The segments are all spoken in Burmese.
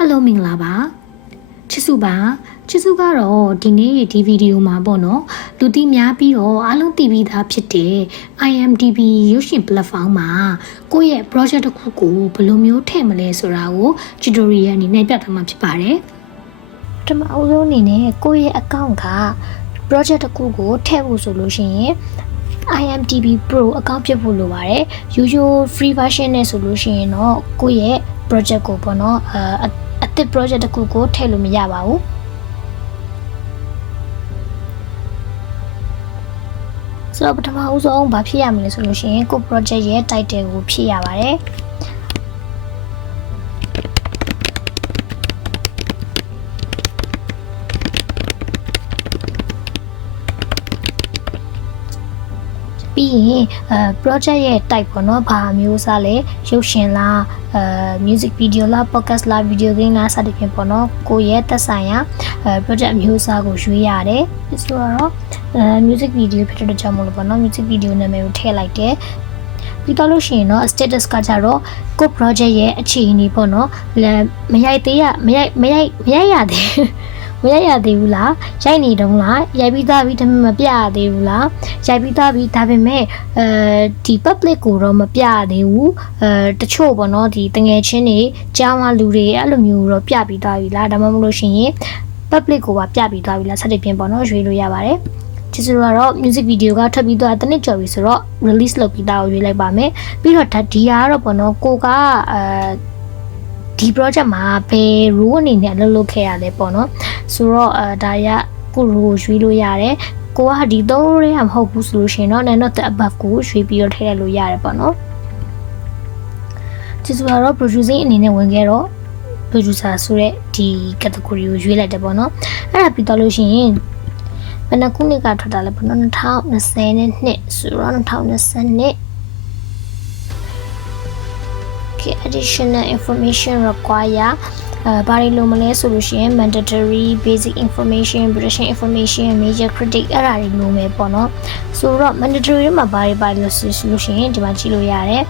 Hello မင်္ဂလာပါချစ်စုကတော့ဒီနေ့ဒီဗီဒီယိုမှာပေါ့နော်လူသိများပြီးတော့အားလုံးသိပြီးသားဖြစ်တဲ့ IMDb ရုပ်ရှင် platform မှာကိုယ့်ရဲ့ project တစ်ခုကိုဘယ်လိုမျိုးထည့်မလဲဆိုတာကို tutorial အနေနဲ့ပြသမှာဖြစ်ပါတယ်ပထမအဦးဆုံးအနေနဲ့ကိုယ့်ရဲ့ account က project တစ်ခုကိုထည့်ဖို့ဆိုလို့ရှိရင်IMDb Pro account ဖြစ်ဖို့လိုပါတယ်ရိုးရိုး free version နဲ့ဆိုလို့ရှိရင်တော့ကိုယ့်ရဲ့ project ကိုပေါ့နော်အသစ် project တစ်ခုကိုထည့်လို့မရပါဘူးဆိုတော့ပထမဦးဆုံးဘာဖြစ်ရမလဲဆိုလို့ရှိရင်ကို project ရဲ့ title ကိုဖြည့်ရပါတယ်ပြီးရင်project ရဲ့ type ပေါ့နော်ဘာမျိုးစားလဲရုပ်ရှင်လားmusic video လား podcast လား video game လားစသဖြင့်ပေါ့နော်ကိုယ့်ရဲ့သက်ဆိုင်ရာ project အမျိုးအစားကိုရွေးရတယ်ဆိုတော့music video ဖြစ်တဲ့ကြောင့်မလို့ပေါ့နော် music video နာမည်ကိုထည့်လိုက်တယ်ပြီးတော့လို့ရှိရင်တော့ status ကကြတော့ကို project ရဲ့အခြေအနေပေါ့နော်မရိုက်ရသေးဘူးလားရိုက်နေတုံးလားရိုက်ပြီးသားပြီးဒါပေမဲ့မပြရသေးဘူးလားရိုက်ပြီးသားပြီးဒါပေမဲ့ဒီ public ကိုတော့မပြရသေးဘူးတချို့ပေါ့နော်ဒီတငယ်ချင်းတွေကြားမှာလူတွေအဲ့လိုမျိုးတော့ပြပြီးသားပြီလားဒါမှမဟုတ်လို့ရှိရင် public ကိုပါပြပြီးသားပြီလားစသဖြင့်ပေါ့နော်ရွေးလို့ရပါတယ်ဒီဆိုတော့ music video ကထွက်ပြီးတော့တစ်နှစ်ကျော်ပြီဆိုတော့ release လုပ်ပြီးသားကိုရွေးလိုက်ပါမယ်ပြီးတော့ဒီဟာကတော့ပေါ့နော်ကိုကဒီ project မှာဘယ် role အနေနဲ့လုပ်ခဲ့ရလဲပေါ့နော်ဆိုတော့ဒါရကို role ရွေးလို့ရတယ်ကိုကဒီ3 role တွေကမဟုတ်ဘူးဆိုလို့ရှိရင်တော့ none of the above ကိုရွေးပြီးတော့ထည့်လိုက်လို့ရတယ်ပေါ့နော်ဒီဆိုတော့ producing အနေနဲ့ဝင်ခဲ့တော့ producer ဆိုတဲ့ဒီ category ကိုရွေးလိုက်တယ်ပေါ့နော်အဲ့ဒါပြီးတော့လို့ရှိရင်ဘယ်နှခုနှစ်ကထွက်တာလဲပေါ့နော်2020နဲ့နှစ်ဆိုတော့2020 additional information require ဘာတွေလိုမလဲဆိုလို့ရှိရင် mandatory basic information production information major critic အဲ့ဒါတွေလိုမယ်ပေါ့နော်ဆိုတော့ mandatory မှာဘာတွေလို့ဆိုလို့ရှိရင်ဒီမှာကြည့်လို့ရတယ်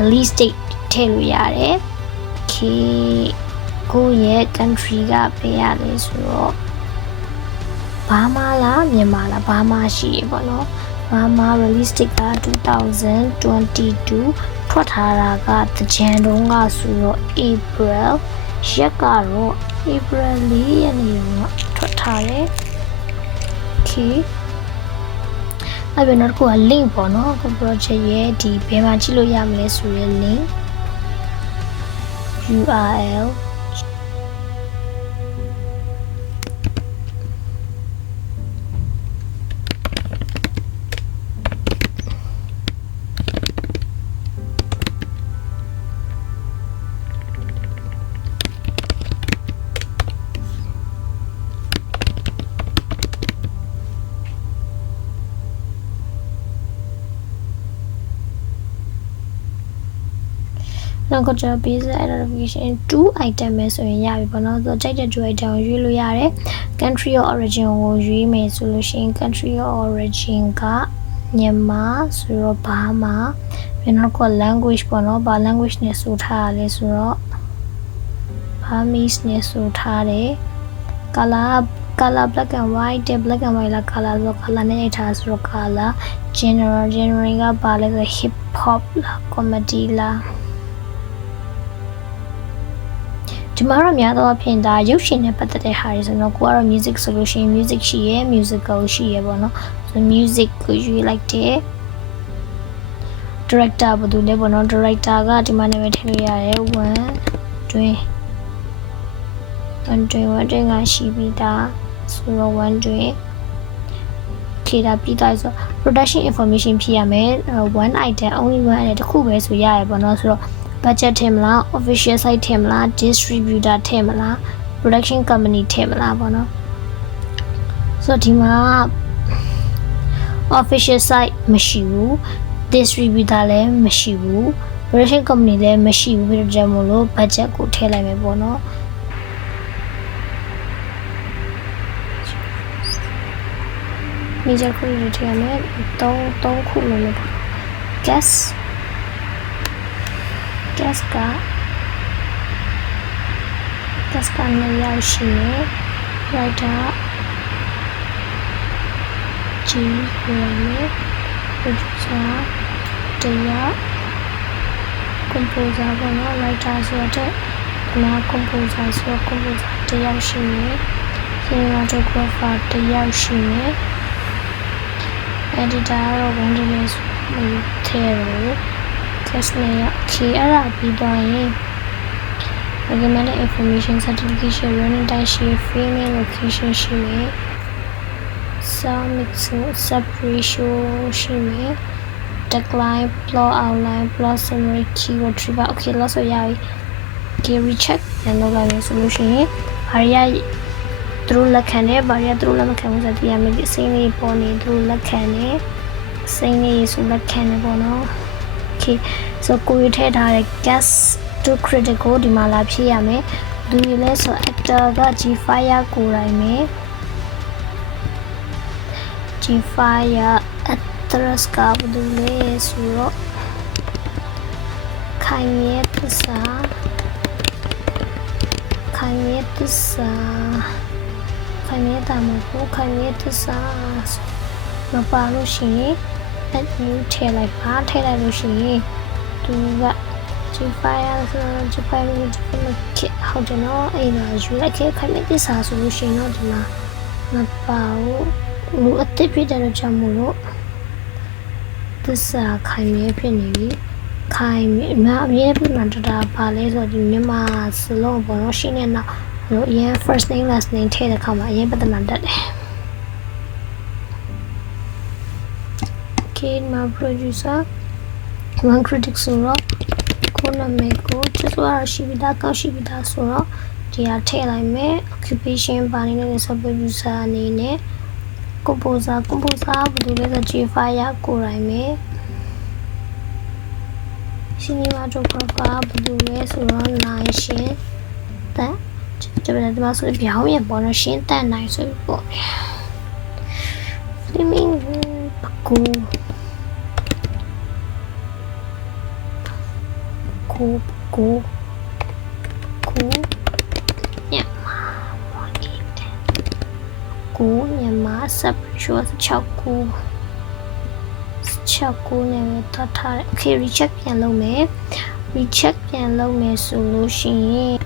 release date ထည့်လို့ရတယ် ကိုရဲ့ country ကဘယ်ရလဲဆိုတော့ဘာမှလားမြန်မာလားဘာမှရှိရပေါ့နော်ဘာမှ release date က2022ထွက်ထားတာကတကြံတုံးကဆိုတော့ April ရက်ကတော့ April 4 ရက်နေ့ကထွက်ထားတယ် Okay အဲ့ဒီနောက်တစ်ခုက link ပေါ့နော် project ရဲ့ဒီဘယ်မှာကြည့်လို့ရမလဲဆိုရယ် link URLနောက်ကကျ basic identification 2 item ပဲဆိုရင်ရပြီပေါ့နော်ဆိုတော့ကြိုက်တဲ့2 item ကိုရွေးလို့ရတယ် country of origin ကိုရွေးမယ်ဆိုလို့ရှိရင် country of origin ကမြန်မာဆိုတော့ဘာမှပြီးတော့ language ပေါ့နော်ဘာ language နဲ့ဆိုထားရလဲဆိုတော့ Burmese နဲ့ဆိုထားတယ် color black and white black and white လား color ဆို color နဲ့ရိုက်ထားဆိုတော့ color general ကဘာလဲဆို hip hop လား comedy လားဒီမှာတော့များသောအားဖြင့်ဒါရုပ်ရှင်နဲ့ပတ်သက်တဲ့ဟာတွေဆိုတော့ကိုကတော့ music ဆိုလို့ရှိရင် music ရှိရယ် musical ရှိရယ်ပေါ့နော်ဆို music ကိုရွေးလိုက်တယ် director ဘာလို့လဲပေါ့နော် director ကဒီမှာနာမည်ထည့်လို့ရတယ်1တွင်ကရှိပြီးသားဆိုတော့1တွင်ခေတာပြီးသားဆို production information ဖြည့်ရမယ်one item only one item တစ်ခုပဲဆိုရရယ်ပေါ့နော်ဆိုတော့ budget ထည့်မလား official site ထည့်မလား distributor ထည့်မလား production company ထည့်မလားပေါ့နော်ဆိုတော့ဒီမှာ official site မရှိဘူး distributor လည်းမရှိဘူး production company လည်းမရှိဘူးပြီးတော့ကြောင့်မလို့ budget ကိုထည့်လိုက်မယ်ပေါ့နော်major critic ထည့်ရမယ်3ခုလို့ပေါ့ gas က cast က2ယောက်ရှိတယ် writer G ကိုလည်း producer တယောက် composer ပေါ့နော် writer ဆိုတော့ဒီမှာ composer ဆိုတော့ composer တယောက်ရှိတယ် cinematographer တယောက်ရှိတယ် editor ကတော့ဝန်ထမ်းလေးထဲလို့ cast နဲ့ရ okay အဲ့ဒါပြီးတော့ရင် recommended information certification running time ရှိ filming location ရှိမယ် sound mixing sub ratio ရှိမယ် decline plot outline plot summary keyword trigger okay လို့ဆိုရပြီ okay recheck ပြန်လုပ်လိုက်မယ်ဆိုလို့ရှိရင်ဘာရသူတို့လက်ခံတယ်ဘာရသူတို့လက်မခံဘူးဆိုတော့ပြရမယ်ဒီစိမ့်လေးပေါ်နေသူတို့လက်ခံတယ်စိမ့်လေးဆိုလက်ခံတယ်ပေါ့နော် okay so ကိုရထည့်ထားတဲ့ guest to critical ဒီမှာလာဖြည့်ရမယ်သူရလဲဆို actor က G-Fire ကိုယ်တိုင်မယ် G-Fire actress ကဘယ်သူလဲဆိုတော့ခိုင်ရဲသစ္စာခိုင်ရဲသစ္စာခိုင်ရဲတာမဟုတ်ခိုင်ရဲသစ္စာမပါလို့ရှိရင်အဲ့ဒီထည့်လိုက်ပါထည့်လိုက်လို့ရှိရင်သူကG-Fire ဆိုတော့ G-Fire ကိုဟုတ်တယ်နော်အဲ့ဒါယူလိုက်ခဲ့ခိုင်ရဲသစ္စာဆိုလို့ရှိရင်တော့ဒီမှာမပါဘူးလူအစ်စ်ဖြစ်တဲ့ကြောင့်မို့လို့သစ္စာခိုင်ရဲဖြစ်နေပြီခိုင်မြအမြဲပြမှန်တာပါလဲဆိုတော့ဒီမြန်မာစလုံးပေါ်တော့ရှင်းနေတော့လို့အရင် first name last name ထည့်တဲ့ခါမှာအရင်ပြဿနာတက်တယ် okay မှာ producer one critic ဆိုတော့ကိုနာမည်ကိုကျဆိုရရှိပြီးသားကောက်ရှိပြီးသားဆိုတော့ဒီဟာထည့်လိုက်မယ် occupation ပါနေတဲ့ sub producer အနေနဲ့ composer ဘယ်လိုလဲဆို G-Fire ကိုယ်တိုင်မယ် cinematographer ဘယ်လိုလဲဆိုတော့နိုင်ရှင်တဲ့ဒီမှာဆိုပြောင်းရပေါ်တော့ရှင်းတတ်နိုင်ဆိုပေါ့ filming ကိုမြန်မာ sub show 6ကိုနဲ့တတ်ထားတယ် okay recheck ပြန်လုပ်မယ်ဆိုလို့ရှိရင်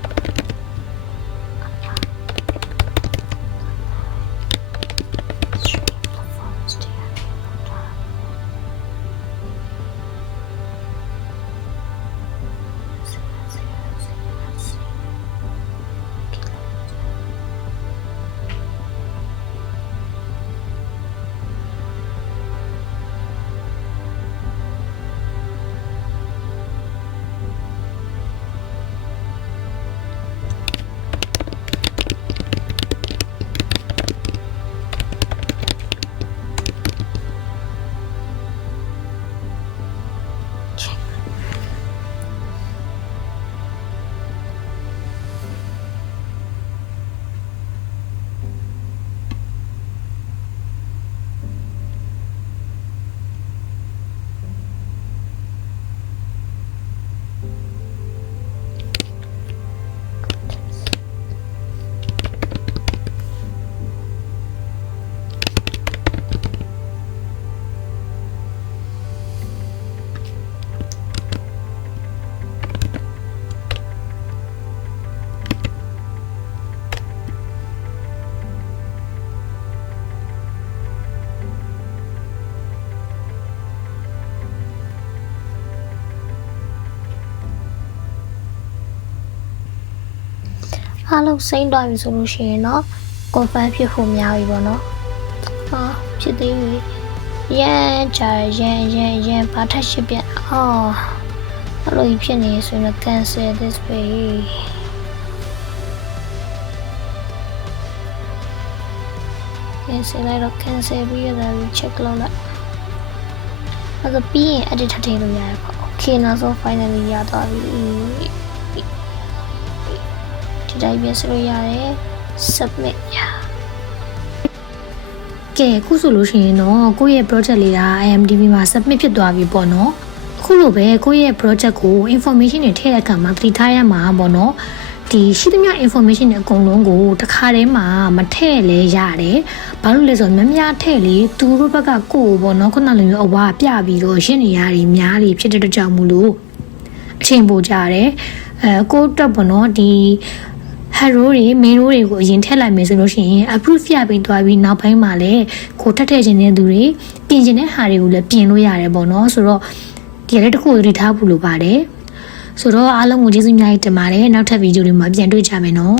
အားလုံးစိမ့်တော့ပြီဆိုလို့ရှိရင်တော့ confirm ဖြစ်ဖို့များပြီပေါ့နော်ဟာဖြစ်သေးပြီရန်ကြရန်ဘာထက်ရှိပြန်အဲ့လိုဖြစ်နေဆိုရင် cancel this page cancel လိုက်တော့ cancel ပြီးရတာ check လုပ်လိုက်အဲ့ဒါပြီးရင် edit ထည့်လို့ရတယ်ပေါ့ okay နောက်ဆုံး finally ရသွားပြီဒီတိုင်းပြဆိုလို့ရတယ် submit ကဲအခုဆိုလို့ရှိရင်တော့ကိုယ့်ရဲ့ project လေးက IMDb မှာ submit ဖြစ်သွားပြီပေါ့နော်အခုလိုပဲကိုယ့်ရဲ့ project ကို information တွေထည့်တဲ့အခါမှာသတိထားရမှာပေါ့နော် ဒီရှိသမျှ information တွေအကုန်လုံးကိုတစ်ခါတည်းမှာမထည့်လဲရတယ်ဘာလို့လဲဆိုတော့မများထည့်လေသူတို့ဘက်ကကိုယ်ပေါ့နော်ခုနလိုမျိုးအဝါပြပြီးတော့ရှင်းနေရတယ်များလေဖြစ်တဲ့အတွက်ကြောင့်မလို့အချိန်ပိုကြတယ်ကိုတက်ပေါ့နော်ဒီ hero တွေ main role တွေကိုအရင်ထည့်လိုက်မယ်ဆိုလို့ရှိရင် approve ရပြီးသွားပြီးနောက်ပိုင်းမှာလည်းကိုထည့်ခြင်းတဲ့သူတွေပြင်ခြင်းတဲ့ဟာတွေကိုလည်းပြင်လို့ရတယ်ပေါ့နော်ဆိုတော့ဒီလည်းတစ်ခုသတိထားဖို့လိုပါတယ်ဆိုတော့အားလုံးကိုကျေးဇူးအများကြီးတင်ပါတယ်နောက်ထပ်ဗီဒီယိုတွေမှာပြန်တွေ့ကြမယ်နော်